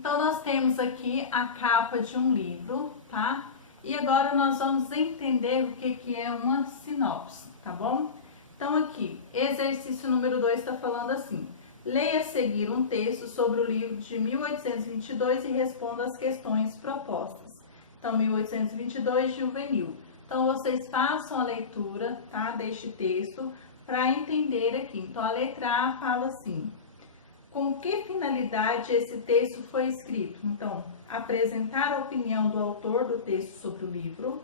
Então, nós temos aqui a capa de um livro, tá? E agora nós vamos entender o que é uma sinopse, tá bom? Então, aqui, exercício número 2 está falando assim: leia a seguir um texto sobre o livro de 1822 e responda as questões propostas. Então, 1822, juvenil. Então, vocês façam a leitura, tá, deste texto para entender aqui. Então, a letra A fala assim: com que finalidade esse texto foi escrito? Então, apresentar a opinião do autor do texto sobre o livro,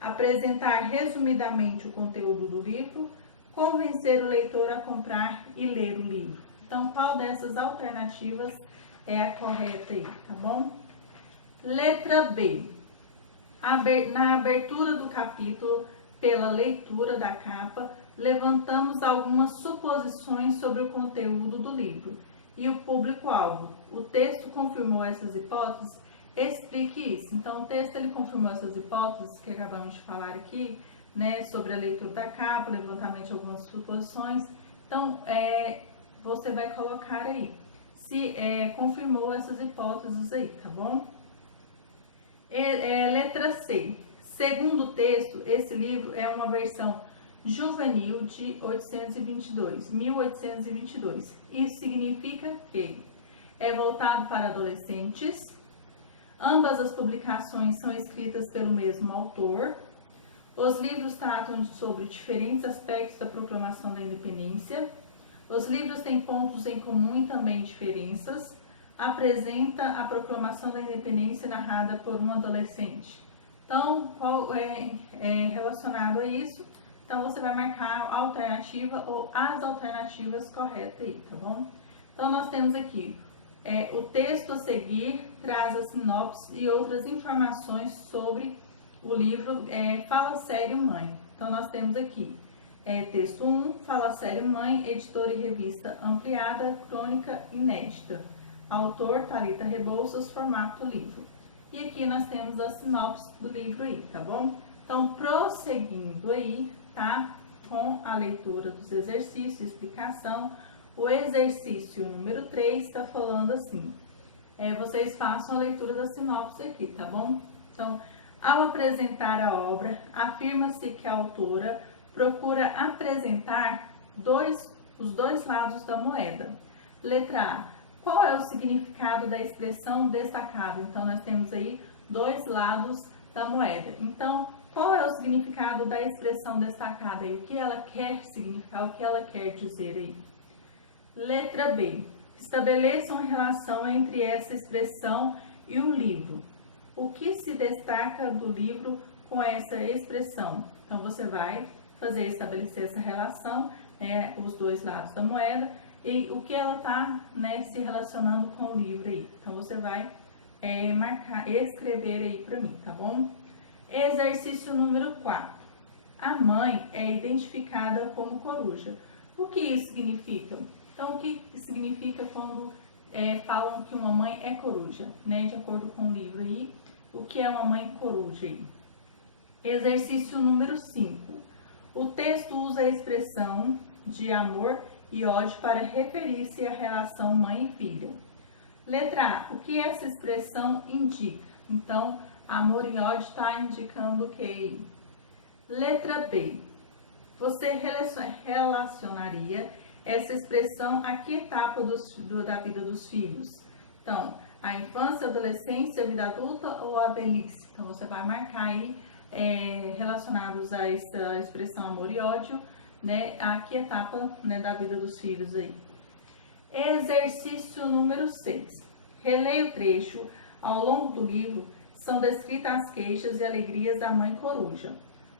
apresentar resumidamente o conteúdo do livro, convencer o leitor a comprar e ler o livro. Então, qual dessas alternativas é a correta aí, tá bom? Letra B. Na abertura do capítulo, pela leitura da capa, levantamos algumas suposições sobre o conteúdo do livro e o público-alvo. O texto confirmou essas hipóteses? Explique isso. Então, o texto ele confirmou essas hipóteses que acabamos de falar aqui, né, sobre a leitura da capa, levantamento de algumas suposições. Então, você vai colocar aí se confirmou essas hipóteses aí, tá bom? Letra C. Segundo o texto, esse livro é uma versão juvenil de 1822. Isso significa que é voltado para adolescentes. Ambas as publicações são escritas pelo mesmo autor. Os livros tratam sobre diferentes aspectos da proclamação da independência. Os livros têm pontos em comum e também diferenças. Apresenta a proclamação da independência narrada por um adolescente. Então, qual é relacionado a isso? Então, você vai marcar a alternativa ou as alternativas corretas aí, tá bom? Então, nós temos aqui o texto a seguir traz a sinopse e outras informações sobre o livro Fala Sério Mãe. Então, nós temos aqui texto 1, Fala Sério Mãe, editora e revista ampliada, crônica inédita. Autor, Thalita Rebouças, formato livro. E aqui nós temos a sinopse do livro aí, tá bom? Então, prosseguindo aí, tá? Com a leitura dos exercícios, explicação. O exercício número 3 está falando assim: vocês façam a leitura da sinopse aqui, tá bom? Então, ao apresentar a obra, afirma-se que a autora procura apresentar os dois lados da moeda. Letra A. Qual é o significado da expressão destacado? Então, nós temos aí dois lados da moeda. Então, qual é o significado da expressão destacada aí? O que ela quer significar? O que ela quer dizer aí? Letra B. Estabeleçam a relação entre essa expressão e o livro. O que se destaca do livro com essa expressão? Então, você vai estabelecer essa relação, os dois lados da moeda, e o que ela está se relacionando com o livro aí. Então, você vai escrever aí para mim, tá bom? Exercício número 4. A mãe é identificada como coruja. O que isso significa? Então, o que significa quando falam que uma mãe é coruja, né? De acordo com o livro aí, o que é uma mãe coruja aí? Exercício número 5. O texto usa a expressão de amor e ódio para referir-se à relação mãe e filha. Letra A. O que essa expressão indica? Então, amor e ódio está indicando o que? Letra B. Você relacionaria essa expressão a que etapa da vida dos filhos? Então, a infância, a adolescência, a vida adulta ou a velhice? Então, você vai marcar aí relacionados a essa expressão amor e ódio, né, a que etapa da vida dos filhos aí. Exercício número 6. Releia o trecho. Ao longo do livro são descritas as queixas e alegrias da mãe coruja.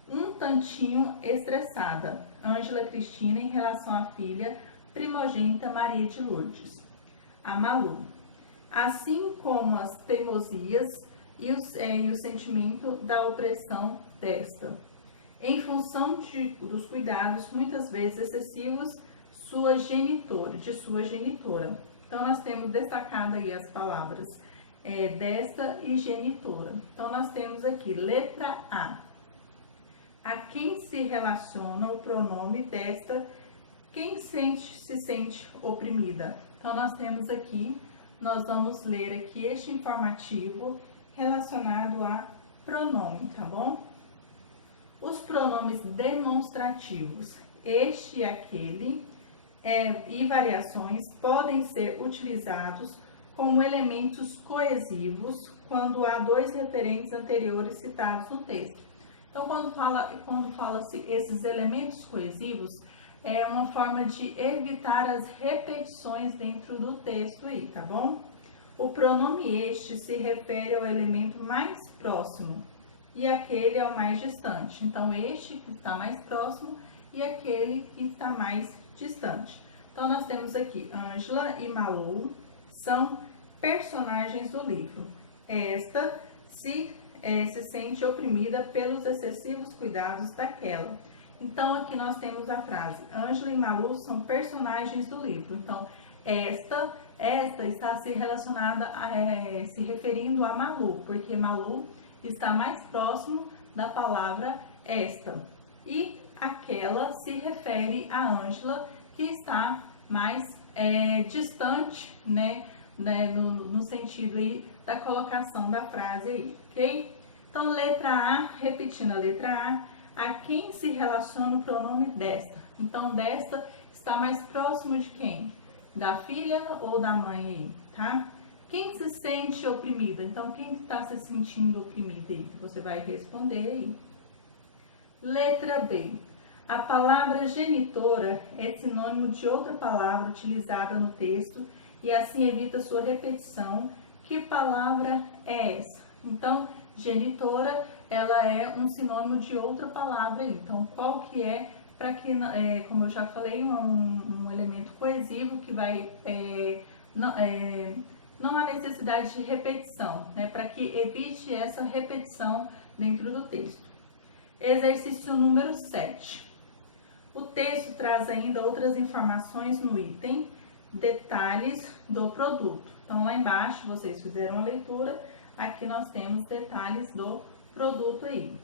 Um tantinho estressada, Ângela Cristina, em relação à filha primogênita Maria de Lourdes, a Malu. Assim como as teimosias e o sentimento da opressão desta. Em função dos cuidados, muitas vezes excessivos, de sua genitora. Então, nós temos destacado aí as palavras desta e genitora. Então, nós temos aqui, letra A. A quem se relaciona o pronome desta, quem se sente oprimida. Então, nós temos aqui nós vamos ler aqui este informativo relacionado a pronome, tá bom? Os pronomes demonstrativos, este e aquele, e variações podem ser utilizados como elementos coesivos quando há dois referentes anteriores citados no texto. Então, quando fala-se esses elementos coesivos, é uma forma de evitar as repetições dentro do texto aí, tá bom? O pronome este se refere ao elemento mais próximo e aquele é o mais distante. Então, este que está mais próximo e aquele que está mais distante. Então, nós temos aqui Ângela e Malu são personagens do livro. Esta se sente oprimida pelos excessivos cuidados daquela. Então, aqui nós temos a frase, Ângela e Malu são personagens do livro. Então, esta está se relacionada, se referindo a Malu, porque Malu está mais próximo da palavra esta. E aquela se refere a Ângela, que está mais distante, no sentido aí da colocação da frase aí, ok? Então, letra A, repetindo a letra A quem se relaciona o pronome desta. Então, desta está mais próximo de quem? Da filha ou da mãe aí, tá? Quem se sente oprimida? Então, quem está se sentindo oprimida aí? Você vai responder aí. Letra B. A palavra genitora é sinônimo de outra palavra utilizada no texto e assim evita sua repetição. Que palavra é essa? Então, genitora, ela é um sinônimo de outra palavra aí. Então, qual que é, para que, como eu já falei, um elemento coesivo que vai, não há necessidade de repetição, para que evite essa repetição dentro do texto. Exercício número 7. O texto traz ainda outras informações no item detalhes do produto. Então, lá embaixo, vocês fizeram a leitura, aqui nós temos detalhes do produto aí.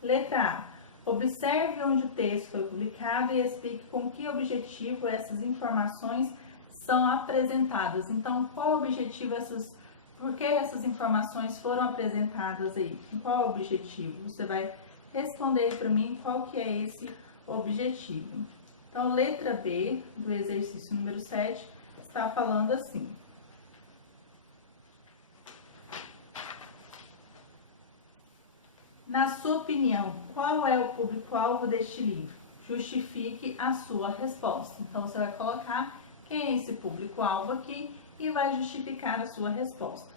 Letra A. Observe onde o texto foi publicado e explique com que objetivo essas informações são apresentadas. Então, qual o objetivo por que essas informações foram apresentadas aí? Qual o objetivo? Você vai responder aí para mim qual que é esse objetivo. Então, letra B do exercício número 7 está falando assim. Na sua opinião, qual é o público-alvo deste livro? Justifique a sua resposta. Então, você vai colocar quem é esse público-alvo aqui e vai justificar a sua resposta.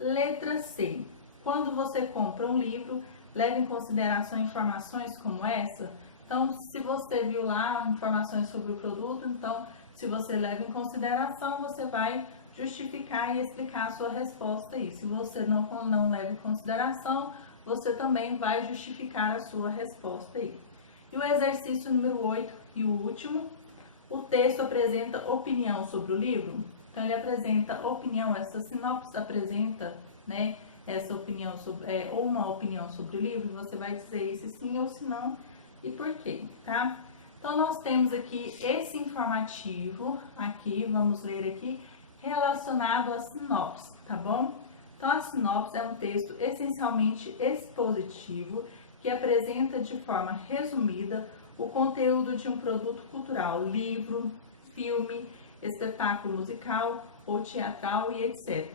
Letra C. Quando você compra um livro, leve em consideração informações como essa. Então, se você viu lá informações sobre o produto, então, se você leva em consideração, você vai justificar e explicar a sua resposta aí. Se você não leva em consideração, você também vai justificar a sua resposta aí. E o exercício número 8 e o último, o texto apresenta opinião sobre o livro. Então, ele apresenta opinião, essa sinopse apresenta, essa opinião sobre, ou uma opinião sobre o livro, você vai dizer se sim ou se não e por quê, tá? Então, nós temos aqui esse informativo, aqui, vamos ler aqui, relacionado à sinopse, tá bom? Então, a sinopse é um texto essencialmente expositivo que apresenta de forma resumida o conteúdo de um produto cultural, livro, filme, espetáculo musical ou teatral e etc.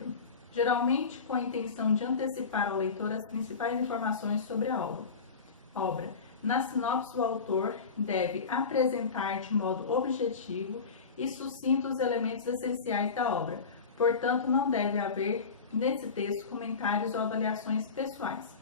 Geralmente com a intenção de antecipar ao leitor as principais informações sobre a obra. Na sinopse, o autor deve apresentar de modo objetivo e sucinto os elementos essenciais da obra. Portanto, não deve haver nesse texto comentários ou avaliações pessoais.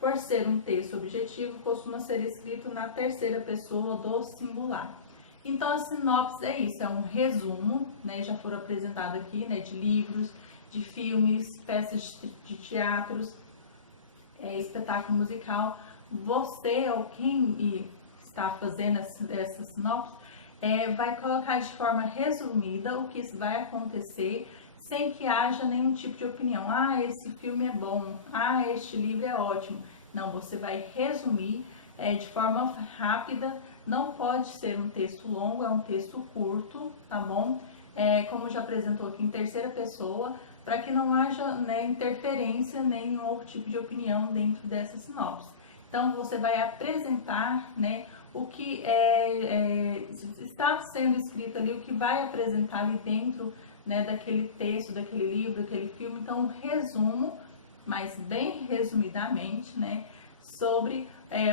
Por ser um texto objetivo, costuma ser escrito na terceira pessoa do singular. Então, a sinopse é isso, é um resumo, já foram apresentados aqui, de livros, de filmes, peças de teatros, espetáculo musical. Você ou quem está fazendo essa sinopse vai colocar de forma resumida o que vai acontecer, sem que haja nenhum tipo de opinião. Ah, esse filme é bom. Ah, este livro é ótimo. Não, você vai resumir de forma rápida. Não pode ser um texto longo, é um texto curto, tá bom? como já apresentou aqui, em terceira pessoa, para que não haja, né, interferência, nenhum outro tipo de opinião dentro dessa sinopse. Então, você vai apresentar, né, o que está sendo escrito ali, o que vai apresentar ali dentro, né, daquele texto, daquele livro, daquele filme. Então, um resumo, mas bem resumidamente, né, sobre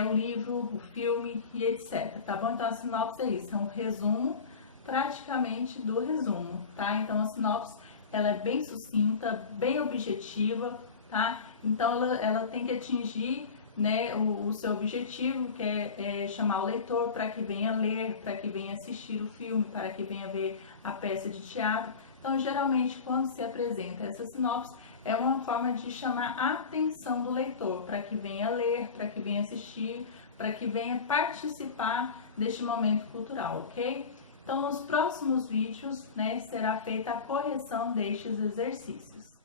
o livro, o filme e etc. Tá bom? Então, a sinopse é isso, é um resumo praticamente do resumo, tá? Então, a sinopse, ela é bem sucinta, bem objetiva, tá? Então, ela tem que atingir, né, o seu objetivo, que é chamar o leitor para que venha ler, para que venha assistir o filme, para que venha ver a peça de teatro. Então, geralmente, quando se apresenta essa sinopse, é uma forma de chamar a atenção do leitor, para que venha ler, para que venha assistir, para que venha participar deste momento cultural, ok? Então, nos próximos vídeos, né, será feita a correção destes exercícios.